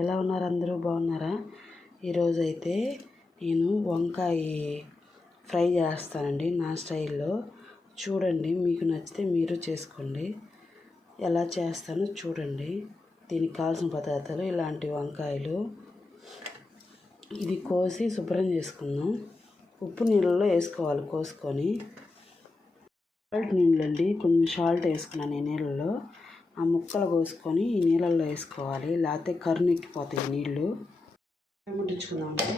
ఎలా ఉన్నారు? అందరూ బాగున్నారా? ఈరోజు అయితే నేను వంకాయ ఫ్రై చేస్తానండి నా స్టైల్లో. చూడండి, మీకు నచ్చితే మీరు చేసుకోండి. ఎలా చేస్తానో చూడండి. దీనికి కావాల్సిన పదార్థాలు ఇలాంటి వంకాయలు. ఇది కోసి శుభ్రం చేసుకుందాం. ఉప్పు నీళ్ళలో వేసుకోవాలి కోసుకొని. సాల్ట్ నీళ్ళండి, కొంచెం సాల్ట్ వేసుకున్నాను ఈ నీళ్ళలో. ఆ ముక్కలు కోసుకొని ఈ నీళ్ళల్లో వేసుకోవాలి, లేకపోతే కరునెక్కిపోతాయి నీళ్ళు. ముట్టించుకుందామండి.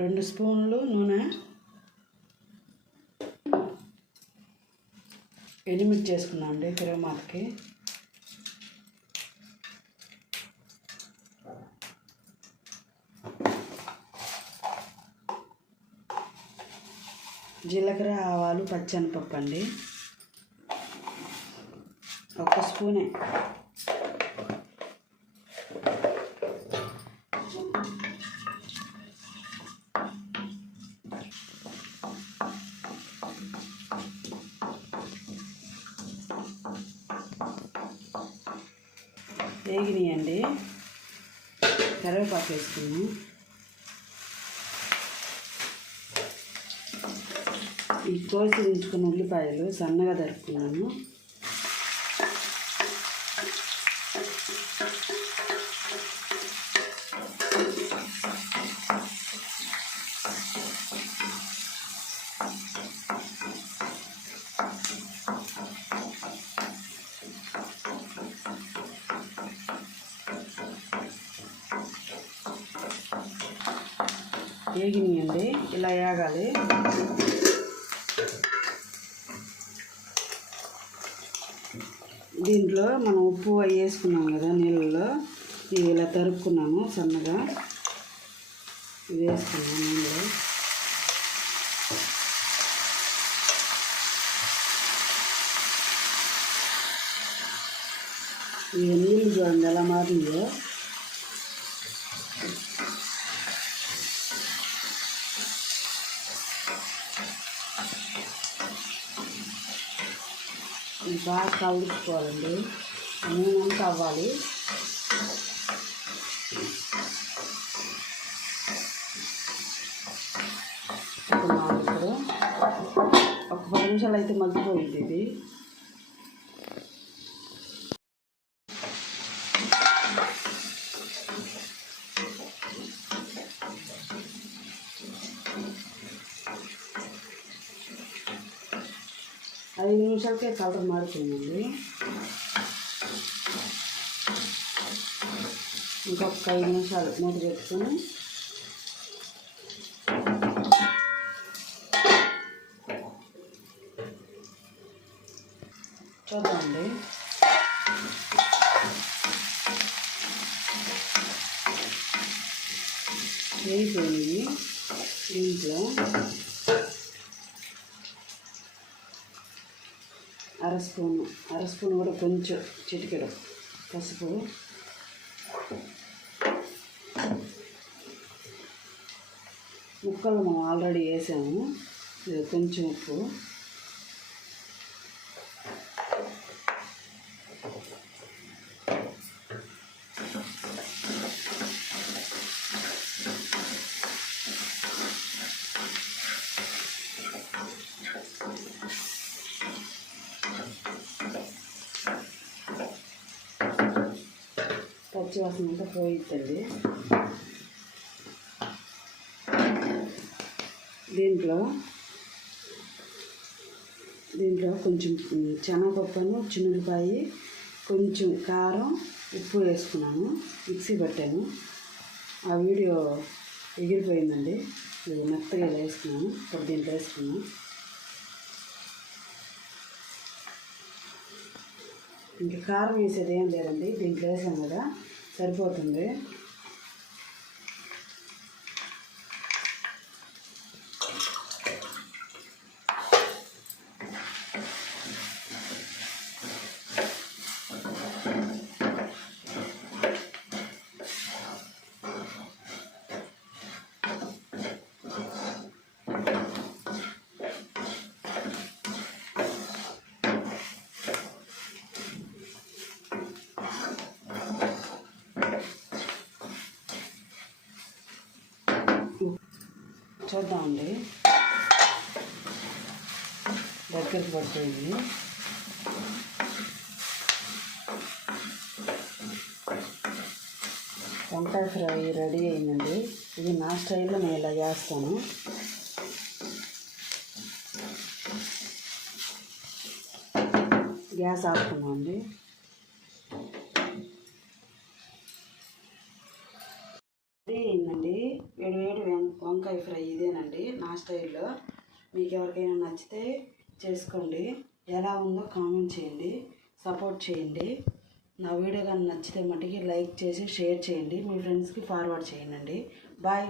2 స్పూన్లు నూనె, ఎండుమిర్చి చేసుకున్నాం అండి తిరగమాతకి. జీలకర్ర, ఆవాలు, పచ్చెనపప్పు అండి 1 స్పూనే. వేగినాయండి, కరివేపాకు వేసుకున్నాం. ఈ కోసి ఉంచుకున్న ఉల్లిపాయలు సన్నగా తరుక్కున్నాను. వేగినాయండి, ఇలా వేగాలి. దీంట్లో మనం ఉప్పు అవి వేసుకున్నాం కదా నీళ్ళలో, ఇవి ఇలా తరుక్కున్నాము సన్నగా. ఇవి వేసుకున్నాం నీళ్ళు. ఇవి నీళ్ళు చూడండి ఎలా మారిందో. ఇది బాగా కలుపుకోవాలండి, నూనెంతా అవ్వాలి. ఇప్పుడు ఒక 10 నిమిషాలు అయితే మగ్గిపోయింది ఇది. ఐదు నిమిషాలకే కలర్ మారిపోయిందండి. ఇంకొక 5 నిమిషాలు మూత పెట్టుకొని చూద్దామండి. వేగిపోయింది. దీంట్లో అర స్పూన్ కూడా కొంచెం చిటికెడు పసుపు, ముక్కలు మనం ఆల్రెడీ వేసాము, కొంచెం ఉప్పు, పచ్చివాసన అంతా పోయిద్దండి. దీంట్లో కొంచెం శనగపప్పును, చిన్నులపాయ, కొంచెం కారం, ఉప్పు వేసుకున్నాను, మిక్సీ పట్టాను. ఆ వీడియో ఎగిరిపోయిందండి. మెత్తగా వేసుకున్నాను. ఇప్పుడు దీంట్లో వేసుకున్నాను. ఇంకా కారం వేసేది ఏం లేదండి, దీంట్లో వేసాం కదా సరిపోతుంది. చూద్దామండి. దగ్గరికి పడిపోయింది. వంకాయ ఫ్రై రెడీ అయిందండి. ఇది నా స్టైల్లో నేను ఇలా చేస్తాను. గ్యాస్ ఆపుకున్నామండి. రెడీ అయిందండి. వేడి వంకాయ ఫ్రై ఇదేనండి నా స్టైల్లో. మీకు ఎవరికైనా నచ్చితే చేసుకోండి. ఎలా ఉందో కామెంట్ చేయండి, సపోర్ట్ చేయండి. నా వీడియో కానీ నచ్చితే మటుకి లైక్ చేసి షేర్ చేయండి, మీ ఫ్రెండ్స్కి ఫార్వర్డ్ చేయండి. బాయ్.